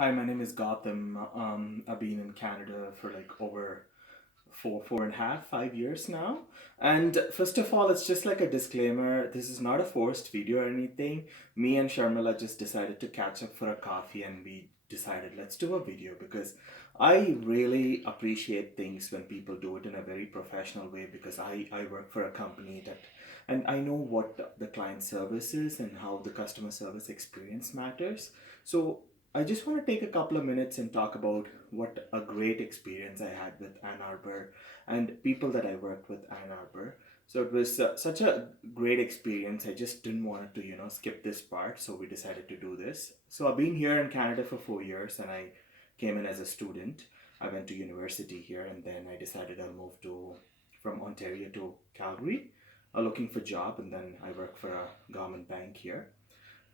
Hi, my name is Gautam. I've been in Canada for like over 4.5 years now. And first of all, it's just like a disclaimer. This is not a forced video or anything. Me and Sharmila just decided to catch up for a coffee, and we decided let's do a video because I really appreciate things when people do it in a very professional way because I work for a company that and I know what the client service is and how the customer service experience matters. So I just want to take a couple of minutes and talk about what a great experience I had with Ann Arbor and people that I worked with Ann Arbor. So it was such a great experience. I just didn't want to, skip this part. So we decided to do this. So I've been here in Canada for 4 years and I came in as a student. I went to university here and then I decided I'll move to from Ontario to Calgary, looking for job, and then I work for a government bank here.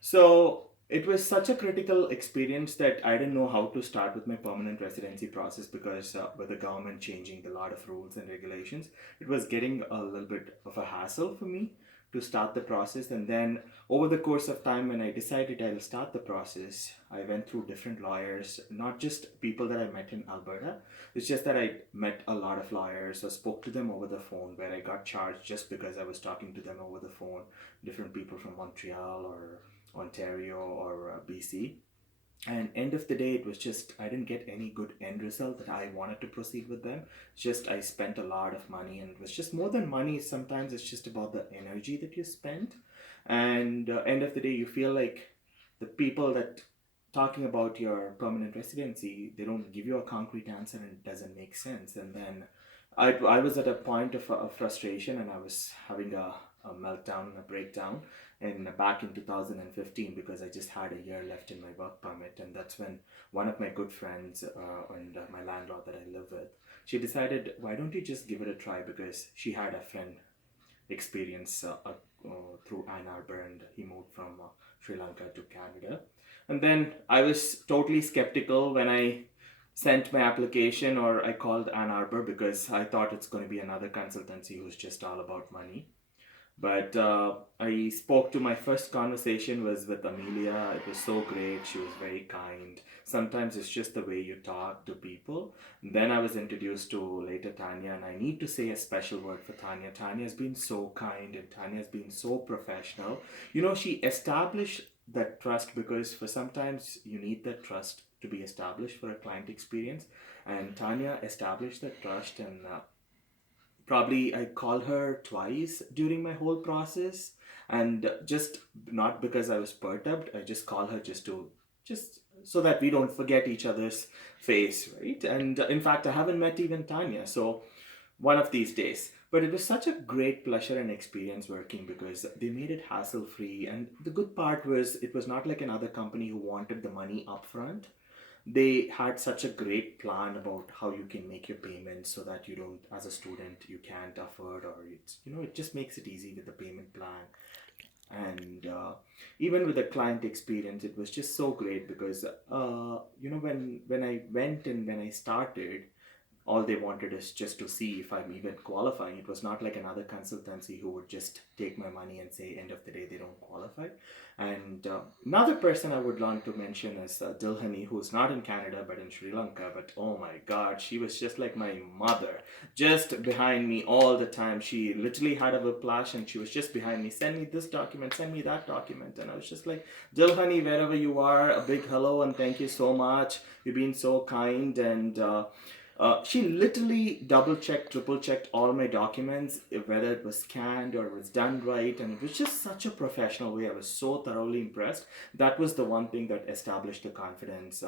So it was such a critical experience that I didn't know how to start with my permanent residency process because with the government changing a lot of rules and regulations, it was getting a little bit of a hassle for me to start the process. And then over the course of time, when I decided I'll start the process, I went through different lawyers, not just people that I met in Alberta. It's just that I met a lot of lawyers or spoke to them over the phone where I got charged just because I was talking to them over the phone, different people from Montreal or Ontario or BC. And end of the day, it was just I didn't get any good end result that I wanted to proceed with them. It's just I spent a lot of money, and it was just more than money. Sometimes it's just about the energy that you spent. And end of the day, you feel like the people that talking about your permanent residency, they don't give you a concrete answer, and it doesn't make sense. And then I was at a point of frustration, and I was having a meltdown, a breakdown in back in 2015 because I just had a year left in my work permit, and that's when one of my good friends and my landlord that I live with, she decided, why don't you just give it a try, because she had a friend experience through Ann Arbor, and he moved from Sri Lanka to Canada. And then I was totally skeptical when I sent my application, or I called Ann Arbor because I thought it's going to be another consultancy who's just all about money. But I spoke to my first conversation was with Amelia. It was so great. She was very kind. Sometimes it's just the way you talk to people. Then I was introduced to later Tanya, and I need to say a special word for Tanya. Tanya has been so kind and Tanya has been so professional. She established that trust because for sometimes you need that trust to be established for a client experience. And Tanya established that trust, and probably I called her twice during my whole process, and just not because I was perturbed. I just call her just so that we don't forget each other's face, right? And in fact, I haven't met even Tanya, so one of these days. But it was such a great pleasure and experience working because they made it hassle free. And the good part was it was not like another company who wanted the money upfront. They had such a great plan about how you can make your payments so that you don't, as a student, you can't afford, or it just makes it easy with the payment plan. And even with the client experience, it was just so great because when I went and when I started, all they wanted is just to see if I'm even qualifying. It was not like another consultancy who would just take my money and say, end of the day, they don't qualify. And another person I would want to mention is Dilhani, who's not in Canada but in Sri Lanka. But oh my God, she was just like my mother, just behind me all the time. She literally had a whiplash and she was just behind me. Send me this document, send me that document. And I was just like, Dilhani, wherever you are, a big hello and thank you so much. You've been so kind. And she literally double checked, triple checked all my documents, whether it was scanned or it was done right. And it was just such a professional way. I was so thoroughly impressed. That was the one thing that established the confidence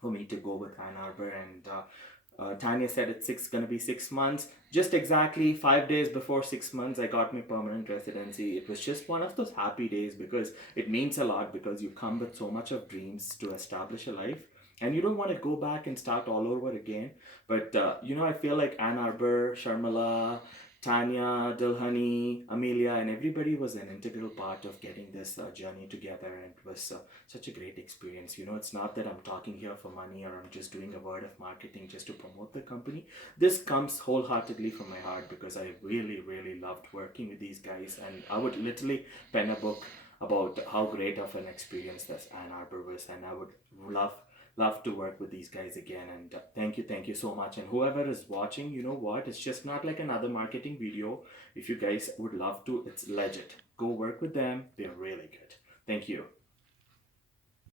for me to go with Ann Arbor. And Tanya said it's going to be 6 months. Just exactly 5 days before 6 months, I got my permanent residency. It was just one of those happy days because it means a lot because you come with so much of dreams to establish a life. And you don't want to go back and start all over again. But, I feel like Ann Arbor, Sharmila, Tanya, Dilhani, Amelia, and everybody was an integral part of getting this journey together. And it was such a great experience. It's not that I'm talking here for money or I'm just doing a word of marketing just to promote the company. This comes wholeheartedly from my heart because I really, really loved working with these guys. And I would literally pen a book about how great of an experience this Ann Arbor was. And I would love love to work with these guys again. And thank you so much. And whoever is watching, you know what? It's just not like another marketing video. If you guys would love to, it's legit. Go work with them. They're really good. Thank you.